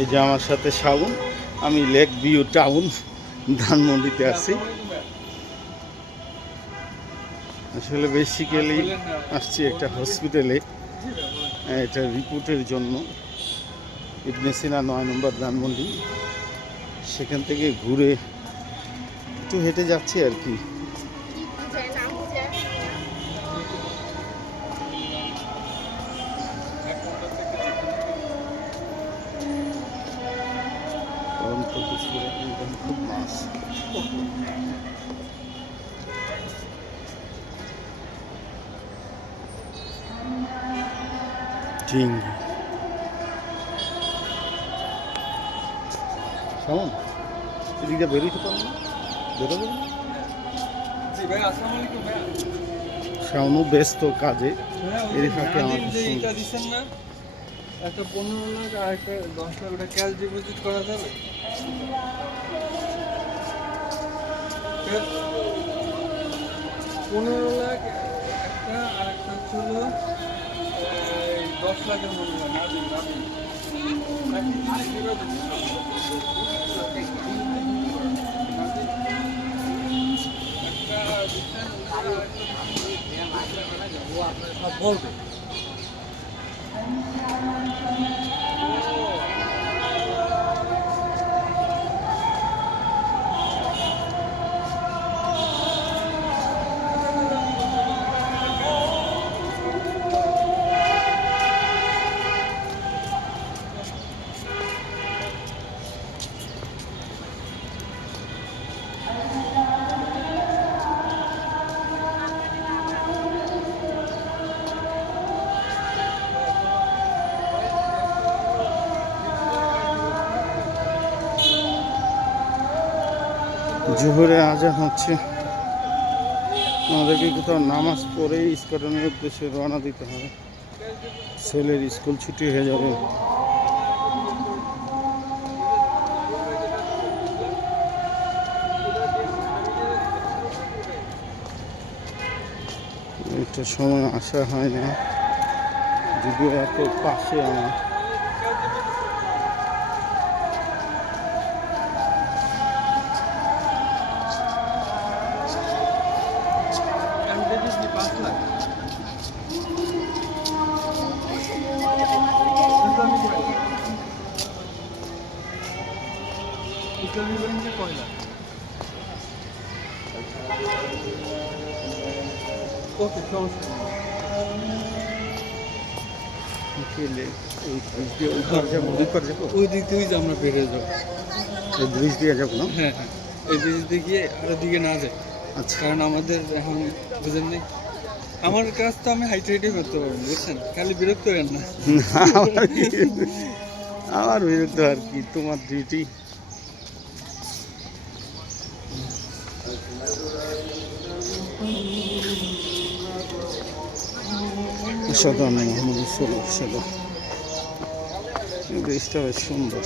এই যে আমার সাথে শাওন, আমি লেক ভিউ টাউন ধানমন্ডিতে আছি। আসলে বেসিক্যালি আসছি একটা হসপিটালে, এটা রিপোর্টের জন্য। ইবনে সিনা 9 নম্বর ধানমন্ডি, সেখান থেকে ঘুরে একটু হেঁটে যাচ্ছি আর কি। খুব মাছ, চিংড়ি। কেমন এদিকে বেরোতে পারবো না, বেরোবে না। শাওনও ব্যস্ত কাজে, এর ফাঁকে আমার একটা 15 লাখ আর একটা 10 লাখ ওটা ক্যাশ ডিপোজিট করা যাবে? 15 লাখ একটা আর একটা ছিল 10 লাখের মনে হয় না দিন সব বলবে। জোহরে আজান হচ্ছে, আমাদেরকে কোথাও নামাজ পড়ে ইস্কনের উদ্দেশ্যে রওনা দিতে হবে। ছেলের স্কুল ছুটি হয়ে যাবে। একটা সময় আসা হয় না, যদিও এত পাশে আমার। ওকে, সমস্যা ওই দিক দিয়ে আমরা বেরিয়ে যাবো, এই ব্রিজ দিয়ে যাবো না? হ্যাঁ হ্যাঁ, এই ব্রিজ দিয়ে গিয়ে আরো দিকে না যায়। আচ্ছা, কারণ আমাদের এখন বুঝেন নেই, আমার কাজ তো আমি হাইটে হাইটে করতে পারবো, বুঝছেন? খালি বিরক্ত হবেন না। আমার বিরুদ্ধে আর কি, তোমার ডিউটি। সাদা মোহাম্মদ সাদা, ব্রিজটা বেশ সুন্দর।